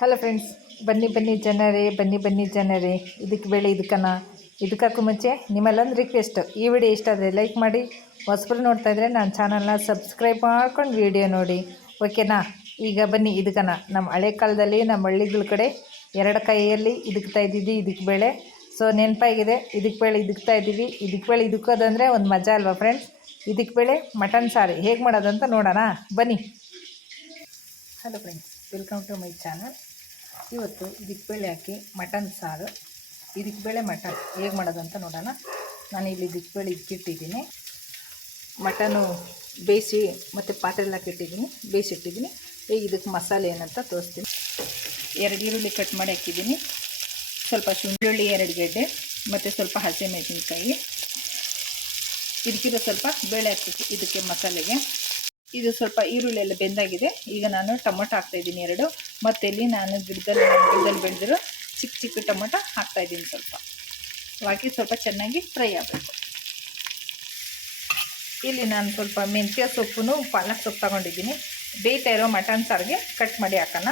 Hello friends ಬನ್ನಿ ಬನ್ನಿ ಜನರೇ, ಬನ್ನಿ ಬನ್ನಿ ಜನರೇ. ಇದಕ್ಕೆ ಬೇಳೆ ಇದಕ್ಕನ? ಇದಕ್ಕೂ ಮುಂಚೆ ನಿಮ್ಮಲ್ಲೊಂದು ರಿಕ್ವೆಸ್ಟ್ ಈ ವಿಡಿಯೋ ಇಷ್ಟ ಆದರೆ ಲೈಕ್ ಮಾಡಿ. ಹೊಸಬ್ರು ನೋಡ್ತಾ ಇದ್ದರೆ ನನ್ನ ಚಾನಲ್ನ ಸಬ್ಸ್ಕ್ರೈಬ್ ಮಾಡ್ಕೊಂಡು ವಿಡಿಯೋ ನೋಡಿ. ಓಕೆನಾ ಈಗ ಬನ್ನಿ, ಇದಕ್ಕನ? ನಮ್ಮ ಹಳೆ ಕಾಲದಲ್ಲಿ ನಮ್ಮ ಹಳ್ಳಿಗಳ ಕಡೆ ಎರಡು ಕೈಯಲ್ಲಿ ಇದಕ್ತಾ ಇದ್ದಿದ್ದು ಇದಕ್ಕೆ ಬೇಳೆ. ಸೊ ನೆನಪಾಗಿದೆ. ಇದಕ್ಕೆ ಬೇಳೆ ಇದಕ್ತಾ ಇದ್ದೀವಿ. ಇದಕ್ಕೆ ಬೇಳೆ ಇದಕ್ಕೋದಂದರೆ ಒಂದು ಮಜಾ ಅಲ್ವಾ ಫ್ರೆಂಡ್ಸ್ ಇದಕ್ಕೆ ಬೇಳೆ, ಮಟನ್ ಸಾರಿ. ಹೇಗೆ ಮಾಡೋದಂತ ನೋಡೋಣ. ಬನ್ನಿ. Hello friends welcome to my channel ಇವತ್ತು ಇದಕ್ಕೆ ಬೇಳೆ ಹಾಕಿ ಮಟನ್ ಸಾರು. ಇದಕ್ಕೆ ಬೇಳೆ ಮಟನ್ ಹೇಗೆ ಮಾಡೋದಂತ ನೋಡೋಣ. ನಾನು ಇಲ್ಲಿ ಇದಕ್ಕೆ ಬೇಳೆ ಇಕ್ಕಿಟ್ಟಿದ್ದೀನಿ. ಮಟನು ಬೇಯಿಸಿ ಮತ್ತು ಪಾತ್ರೆಲ್ಲ ಹಾಕಿಟ್ಟಿದ್ದೀನಿ. ಬೇಯಿಸಿಟ್ಟಿದ್ದೀನಿ. ಈಗ ಇದಕ್ಕೆ ಮಸಾಲೆ ಏನಂತ ತೋರಿಸ್ತೀನಿ. ಎರಡು ಈರುಳ್ಳಿ ಕಟ್ ಮಾಡಿ ಹಾಕಿದ್ದೀನಿ. ಸ್ವಲ್ಪ ಶುಂಠಿ, ಎರಡು ಗೆಡ್ಡೆ, ಮತ್ತು ಸ್ವಲ್ಪ ಹಸಿಮೆಣಸಿನ್ಕಾಯಿ. ಇದಕ್ಕಿರೋ ಸ್ವಲ್ಪ ಬೇಳೆ ಹಾಕ್ಬೇಕು. ಇದಕ್ಕೆ ಮಸಾಲೆಗೆ. ಇದು ಸ್ವಲ್ಪ ಈರುಳ್ಳಿ ಎಲ್ಲ ಬೆಂದಾಗಿದೆ. ಈಗ ನಾನು ಟೊಮೊಟೊ ಹಾಕ್ತಾಯಿದ್ದೀನಿ ಎರಡು. ಮತ್ತೆ ಇಲ್ಲಿ ನಾನು ಗಿಡದಲ್ಲಿ ಗಿಡದಲ್ಲಿ ಬೆಳೆದಿರೋ ಚಿಕ್ಕ ಚಿಕ್ಕ ಟೊಮೊಟೊ ಹಾಕ್ತಾಯಿದ್ದೀನಿ ಸ್ವಲ್ಪ. ಹಾಕಿ ಸ್ವಲ್ಪ ಚೆನ್ನಾಗಿ ಫ್ರೈ ಆಗಬೇಕು. ಇಲ್ಲಿ ನಾನು ಸ್ವಲ್ಪ ಮೆಂತ್ಯ ಸೊಪ್ಪು ಪಾಲಕ್ ಸೊಪ್ಪು ತಗೊಂಡಿದ್ದೀನಿ. ಬೇಯ್ತಾ ಇರೋ ಮಟನ್ ಸಾರಿಗೆ ಕಟ್ ಮಾಡಿ ಹಾಕೋಣ.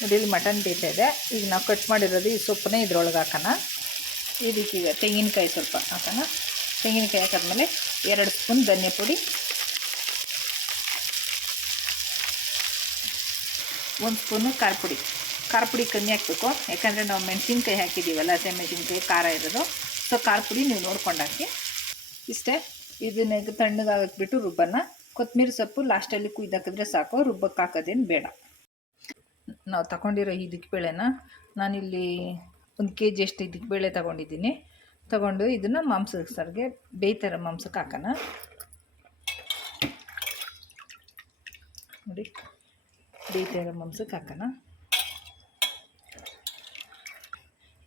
ನೋಡಿ ಮಟನ್ ಬೇಯ್ತಾ ಇದೆ. ಈಗ ನಾವು ಕಟ್ ಮಾಡಿರೋದು ಈ ಸೊಪ್ಪನ್ನೇ ಇದ್ರೊಳಗೆ ಹಾಕೋಣ. ಈ ರೀತಿ ತೆಂಗಿನಕಾಯಿ ಸ್ವಲ್ಪ ಹಾಕೋಣ. ತೆಂಗಿನಕಾಯಿ ಹಾಕಿದ್ಮೇಲೆ ಎರಡು ಸ್ಪೂನ್ ಧನಿಯಾ ಪುಡಿ ಒಂದು ಸ್ಪೂನು ಖಾರ ಪುಡಿ. ಖಾರ ಪುಡಿ ಕಮ್ಮಿ ಹಾಕಬೇಕು. ಯಾಕಂದರೆ ನಾವು ಮೆಣಸಿನ್ಕಾಯಿ ಹಾಕಿದ್ದೀವಲ್ಲ ಹಸಿಮೆಣಸಿನ್ಕಾಯಿ ಖಾರ ಇರೋದು. ಸೊ, ಖಾರ ಪುಡಿ ನೀವು ನೋಡ್ಕೊಂಡು ಹಾಕಿ. ಇಷ್ಟೇ, ಇದನ್ನ ತಣ್ಣಗೆ ರುಬ್ಬನ್ನು. ಕೊತ್ತಂಬರಿ ಸೊಪ್ಪು ಲಾಸ್ಟಲ್ಲಿ ಕುಯ್ದಾಕಿದ್ರೆ ಸಾಕು. ರುಬ್ಬಕ್ಕೆ ಹಾಕೋದೇನು ಬೇಡ. ನಾವು ತಗೊಂಡಿರೋ ಇದಕ್ಕೆ ಬೇಳೆನಾ ನಾನಿಲ್ಲಿ ಒಂದು ಕೆ ಜಿ ಅಷ್ಟು ಬೇಳೆ ತಗೊಂಡಿದ್ದೀನಿ. ತಗೊಂಡು ಇದನ್ನು ಮಾಂಸಕ್ಕೆ ಸರ್ಗೆ ಬೇಯ್ತಾರ ಮಾಂಸಕ್ಕೆ ಹಾಕೋಣ. ನೋಡಿ. ಬೇಯ್ತಾ ಇರೋ ಮಾಂಸಕ್ಕೆ ಹಾಕೋಣ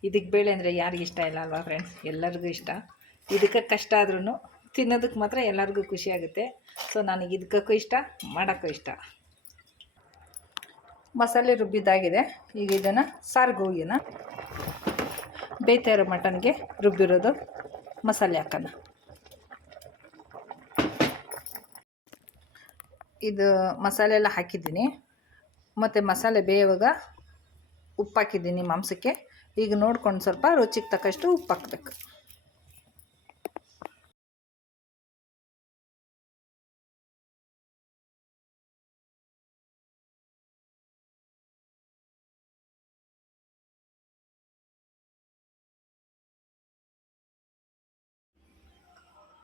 ಇದಕ್ಕೆ ಬೇಳೆ ಅಂದರೆ ಯಾರಿಗೆ ಇಷ್ಟ ಇಲ್ಲ ಅಲ್ವಾ ಫ್ರೆಂಡ್ಸ್ ಎಲ್ಲರಿಗೂ ಇಷ್ಟ. ಇದಕ್ಕೆ ಕಷ್ಟ ಆದ್ರೂ ತಿನ್ನೋದಕ್ಕೆ ಮಾತ್ರ ಎಲ್ಲರಿಗೂ ಖುಷಿ ಆಗುತ್ತೆ. ಸೊ ನನಗೆ ಇದಕ್ಕೂ ಇಷ್ಟ, ಮಾಡೋಕ್ಕೂ ಇಷ್ಟ. ಮಸಾಲೆ ರುಬ್ಬಿದ್ದಾಗಿದೆ. ಈಗ ಇದನ್ನು ಸಾರಿಗೆ ಹೋಗಿನ ಬೇಯ್ತಾ ಇರೋ ಮಟನ್ಗೆ ರುಬ್ಬಿರೋದು ಮಸಾಲೆ ಹಾಕೋಣ. ಇದು ಮಸಾಲೆ ಎಲ್ಲ ಹಾಕಿದ್ದೀನಿ. ಮತ್ತು ಮಸಾಲೆ ಬೇಯುವಾಗ ಉಪ್ಪು ಹಾಕಿದ್ದೀನಿ ಮಾಂಸಕ್ಕೆ ಈಗ ನೋಡ್ಕೊಂಡು ಸ್ವಲ್ಪ ರುಚಿಗೆ ತಕ್ಕಷ್ಟು ಉಪ್ಪು ಹಾಕ್ಬೇಕು.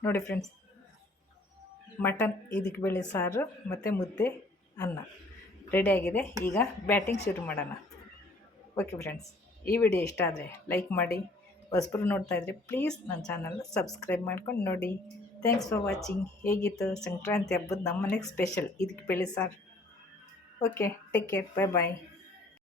ನೋಡಿ ಫ್ರೆಂಡ್ಸ್, ಮಟನ್, ಇದಕ್ಕೆ ಬೇಳೆ ಸಾರು, ಮತ್ತು ಮುದ್ದೆ, ಅನ್ನ. ರೆಡಿಯಾಗಿದೆ ಈಗ ಬ್ಯಾಟಿಂಗ್ ಶುರು ಮಾಡೋಣ. ಓಕೆ ಫ್ರೆಂಡ್ಸ್ ಈ ವಿಡಿಯೋ ಇಷ್ಟ ಆದರೆ ಲೈಕ್ ಮಾಡಿ, ಹೊಸಬ್ರು ನೋಡ್ತಾ ಇದ್ರೆ ಪ್ಲೀಸ್ ನನ್ನ ಚಾನಲ್ನ ಸಬ್ಸ್ಕ್ರೈಬ್ ಮಾಡ್ಕೊಂಡು ನೋಡಿ. ಥ್ಯಾಂಕ್ಸ್ ಫಾರ್ ವಾಚಿಂಗ್ ಹೇಗಿತ್ತು ಸಂಕ್ರಾಂತಿ ಹಬ್ಬದ ನಮ್ಮ ಮನೆಗೆ ಸ್ಪೆಷಲ್ ಇದಕ್ಕೆ ಬೆಳೆ sir okay take care bye bye